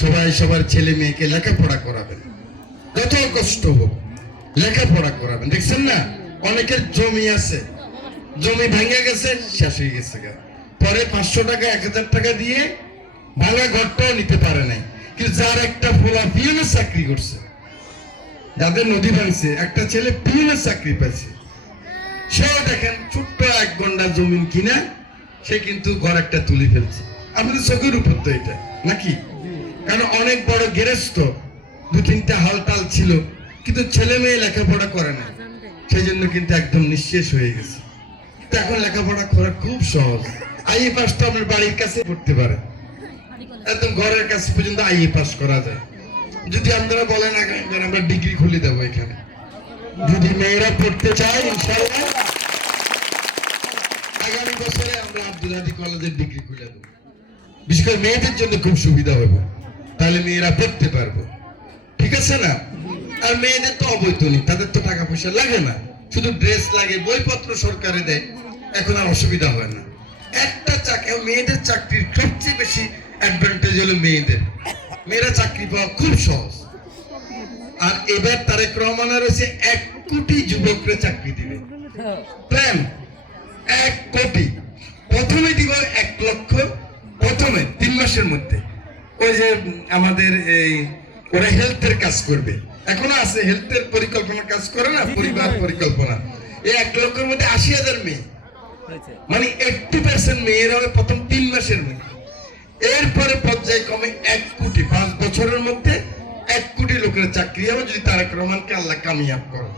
সবাই সবার ছেলে মেয়েকে লেখাপড়া করাবেন, যত কষ্ট হোক লেখাপড়া করাবেন। দেখছেন না, অনেকের জমি আছে, জমি ভেঙে গেছে, শেষ হয়ে গেছে, পরে 500 টাকা 1000 টাকা দিয়ে ভাঙা ঘরটাও নিতে পারে নাই। কিন্তু যার একটা পোলা পিয়নের চাকরি করছে, যাদের নদী ভাঙছে, একটা ছেলে পিয়নের চাকরি পাইছে, সেও দেখেন ছোট্ট 1 গন্ডা জমিন কিনা সে কিন্তু ঘর একটা তুলে ফেলছে। আমাদের চোখের উপর তো এটা নাকি, কারণ অনেক বড় গেরেস্ত 2-3টা হালটাল ছিল, কিন্তু ছেলে মেয়ে লেখাপড়া করে না, সেই জন্য কিন্তু একদম নিঃশেষ হয়ে গেছে। এখন লেখাপড়া করা খুব সহজ। আইএ পাস তো আপনার বাড়ির কাছে পড়তে পারে, একদম ঘরের কাছে পর্যন্ত আইএ পাস করা যায়। যদি আপনারা বলেন আমরা ডিগ্রি খুলে দেবো এখানে, যদি মেয়েরা পড়তে চায় ইনশাআল্লাহ আগামী বছরে আমরা আব্দুল হাদী কলেজের ডিগ্রি খুলে দেবো। বিশেষ করে মেয়েদের জন্য খুব সুবিধা হবে, তাহলে মেয়েরা পড়তে পারবো, ঠিক আছে না? আর মেয়েদের তো অবৈতনিক, তাদের তো টাকা পয়সা লাগে না, শুধু ড্রেস লাগে, বইপত্র সরকারে দেয়, এখন আর অসুবিধা হয় না। একটা চাকরি, মেয়েদের চাকরির সবচেয়ে বেশি অ্যাডভান্টেজ হলো মেয়েদের, মেয়েরা চাকরি পাওয়া খুব সহজ। আর এবার তারেক রহমান রয়েছে 1 কোটি যুবকরা চাকরি দিবে, প্ল্যান 1 কোটি। প্রথমে দিব 1 লক্ষ, প্রথমে 3 মাসের মধ্যে। ওই যে আমাদের এই ওরা হেলথের কাজ করবে, এখনো আছে হেলথের পরিকল্পনা কাজ করে না, পরিবার পরিকল্পনা, এই 1 লক্ষের মধ্যে 80,000 মেয়ে, মানে 80% মেয়েরা হবে প্রথম 3 মাসের মধ্যে। এরপরে পর্যায়ক্রমে 1 কোটি, 5 বছরের মধ্যে 1 কোটি লোকের চাকরি হবে, যদি তারেক রহমানকে আল্লাহ কামিয়াব করে।